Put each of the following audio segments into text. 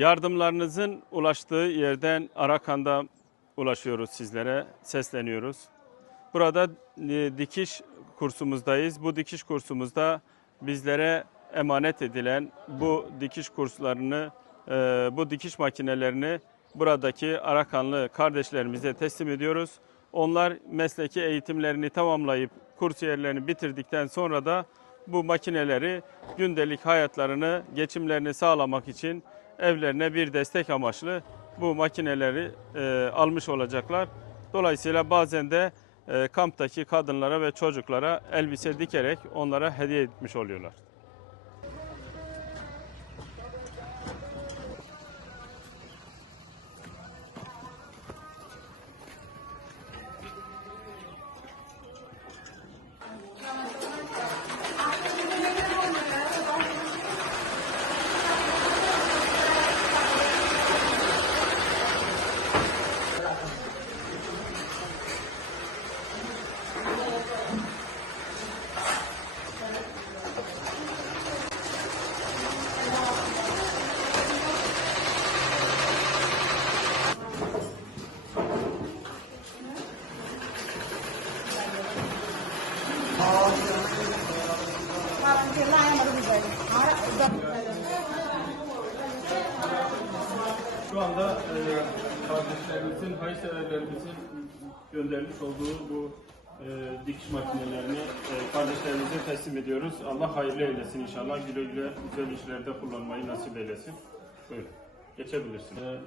Yardımlarınızın ulaştığı yerden Arakan'da ulaşıyoruz sizlere, sesleniyoruz. Burada e, dikiş kursumuzdayız. Bu dikiş kursumuzda bizlere emanet edilen bu dikiş kurslarını, e, bu dikiş makinelerini buradaki Arakanlı kardeşlerimize teslim ediyoruz. Onlar mesleki eğitimlerini tamamlayıp kursiyerlerini bitirdikten sonra da bu makineleri gündelik hayatlarını, geçimlerini sağlamak için evlerine bir destek amaçlı bu makineleri e, almış olacaklar. Dolayısıyla bazen de e, kamptaki kadınlara ve çocuklara elbise dikerek onlara hediye etmiş oluyorlar. Şu anda e, kardeşlerimizin, hayırseverlerimizin göndermiş olduğu bu e, dikiş makinelerini e, kardeşlerimize teslim ediyoruz. Allah hayırlı eylesin inşallah. Güle güle güzel işlerde kullanmayı nasip eylesin. Buyurun. Geçebilirsin. E,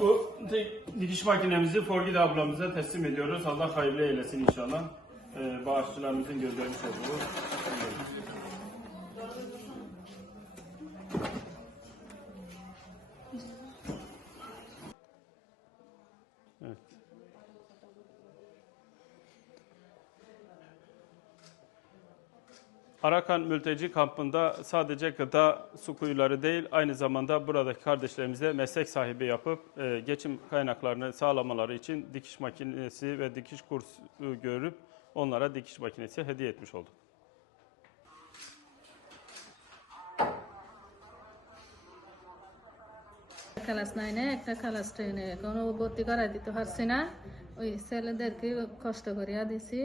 bu di- dikiş makinemizi Forgid ablamıza teslim ediyoruz. Allah hayırlı eylesin inşallah. E, bağışçılarımızın göndermiş olduğu. Arakan mülteci kampında sadece gıda su kuyuları değil, aynı zamanda buradaki kardeşlerimize meslek sahibi yapıp e, geçim kaynaklarını sağlamaları için dikiş makinesi ve dikiş kursu görüp onlara dikiş makinesi hediye etmiş olduk. Class নাইনে একটা ক্লাস টেনে কোনো ভর্তি করা দিতে পারছি না ওই ছেলেদেরকে কষ্ট করিয়া দিছি